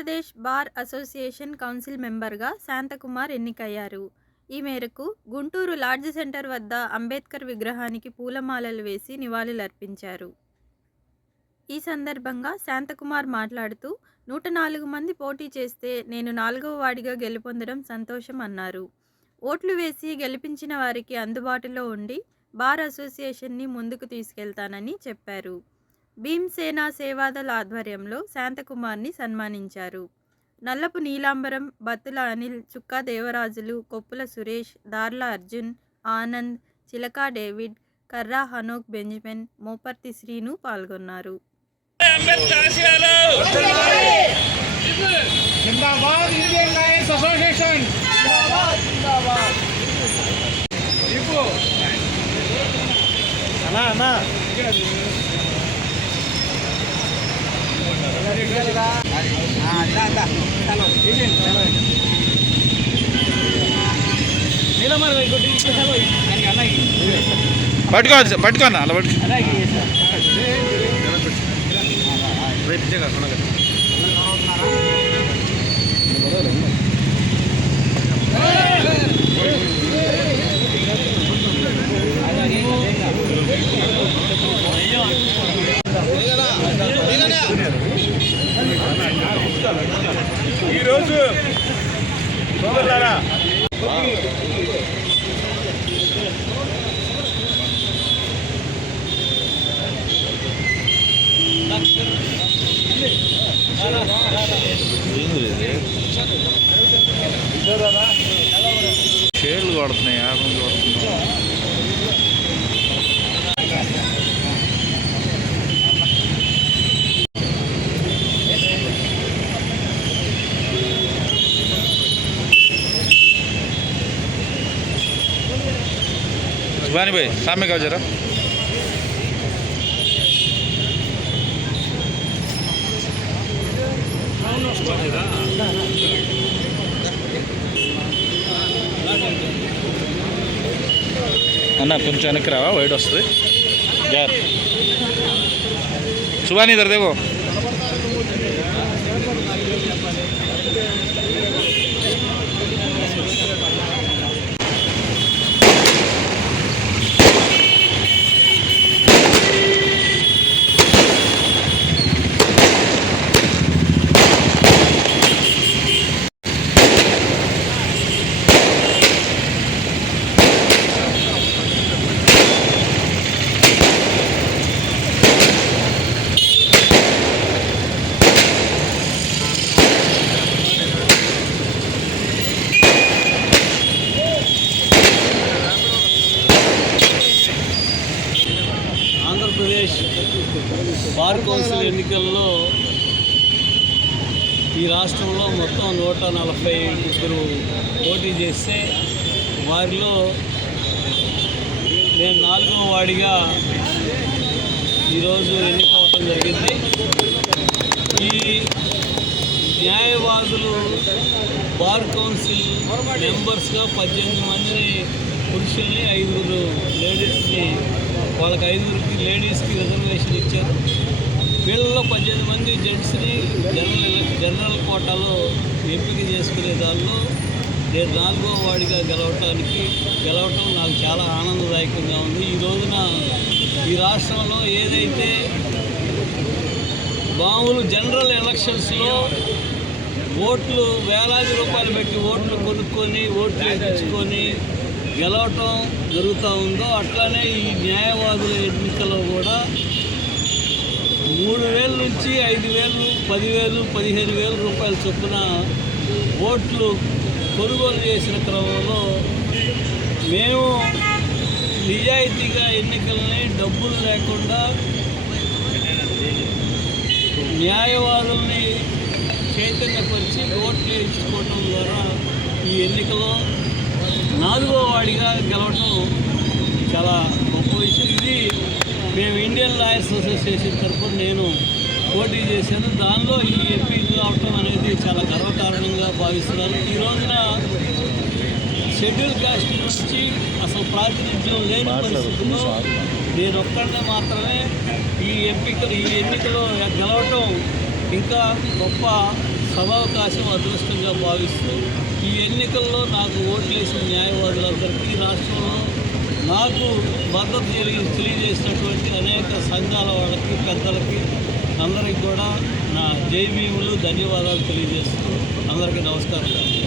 Andhra Pradesh bar association council మెంబర్గా శాంతకుమార్ ఎన్నికయ్యారు. ఈ మేరకు గుంటూరు లాడ్జ్ సెంటర్ వద్ద అంబేద్కర్ విగ్రహానికి పూలమాలలు వేసి నివాళులర్పించారు. ఈ సందర్భంగా శాంతకుమార్ మాట్లాడుతూ 104 మంది పోటీ చేస్తే నేను 4వ వాడిగా గెలుపొందడం సంతోషం అన్నారు. ఓట్లు వేసి గెలిపించిన వారికి అందుబాటులో ఉండి బార్ అసోసియేషన్ని ముందుకు తీసుకెళ్తానని చెప్పారు. భీమ్సేన సేవాదళ ఆధ్వర్యంలో శాంతకుమార్ని సన్మానించారు. నల్లపు నీలాంబరం, బత్తుల అనిల్, చుక్కా దేవరాజులు, కొప్పుల సురేష్, దార్ల అర్జున్, ఆనంద్, చిలకా డేవిడ్, కర్రా హనోక్ బెంజమిన్, మోపర్తి శ్రీను పాల్గొన్నారు. పట్టుకోండి అలా ఈరోజు షేర్లు కొడుతున్నాయి, యాభై కొడుతున్నాయి. सुभानी भाई सामने का जरा అన్న కొంచెం వెనక్కి రావా, వైట్ వస్తుంది. సుభాని ఇద్దరు దేవో ఆంధ్రప్రదేశ్ బార్ కౌన్సిల్ ఎన్నికల్లో ఈ రాష్ట్రంలో మొత్తం 141 పోటీ చేస్తే వారిలో నేను 4వ వాడిగా ఈరోజు ఎన్నికవటం జరిగింది. ఈ న్యాయవాదులు బార్ కౌన్సిల్ మెంబర్స్గా 18 మందిని పురుషుల్ని, 5 లేడీస్ని, వాళ్ళకి 5 లేడీస్కి రిజర్వేషన్ ఇచ్చారు. వీళ్ళలో 18 మంది జెంట్స్ని జనరల్ కోటాలో ఎంపిక చేసుకునే దానిలో నేను 4వ వాడిగా గెలవటం నాకు చాలా ఆనందదాయకంగా ఉంది. ఈ రోజున ఈ రాష్ట్రంలో ఏదైతే మామూలు జనరల్ ఎలక్షన్స్లో ఓట్లు వేలాది రూపాయలు పెట్టి ఓట్లు కొనుక్కొని ఓట్లు ఎక్కించుకొని గెలవటం జరుగుతూ ఉందో అట్లానే ఈ న్యాయవాదుల ఎన్నికల్లో కూడా 3,000 నుంచి 5,000, 10,000, 15,000 రూపాయల చొప్పున ఓట్లు కొనుగోలు చేసిన క్రమంలో మేము నిజాయితీగా ఎన్నికలని డబ్బులు లేకుండా న్యాయవాదుల్ని చైతన్యపరిచి ఓట్లు వేయించుకోవటం ద్వారా ఈ ఎన్నికలో 4వ వాడిగా గెలవటం చాలా గొప్ప విషయం. ఇది మేము ఇండియన్ లాయర్స్ అసోసియేషన్ తరఫున నేను పోటీ చేశాను. దానిలో ఈ ఎంపీ కావటం అనేది చాలా గర్వకారణంగా భావిస్తున్నాను. ఈ రోజున షెడ్యూల్ కాస్ట్ నుంచి అసలు ప్రాతినిధ్యం లేని పరిస్థితుల్లో నేను ఒక్కడే మాత్రమే ఈ ఎన్నికలో గెలవటం ఇంకా గొప్ప సదవకాశం అదృష్టంగా భావిస్తూ ఈ ఎన్నికల్లో నాకు ఓట్లేసిన న్యాయవాదులందరికీ రాష్ట్రంలో నాకు మద్దతు తెలియజేసినటువంటి అనేక సంఘాల వాళ్ళకి పెద్దలకి అందరికీ కూడా నా జై భీములు ధన్యవాదాలు తెలియజేస్తూ అందరికీ నమస్కారం.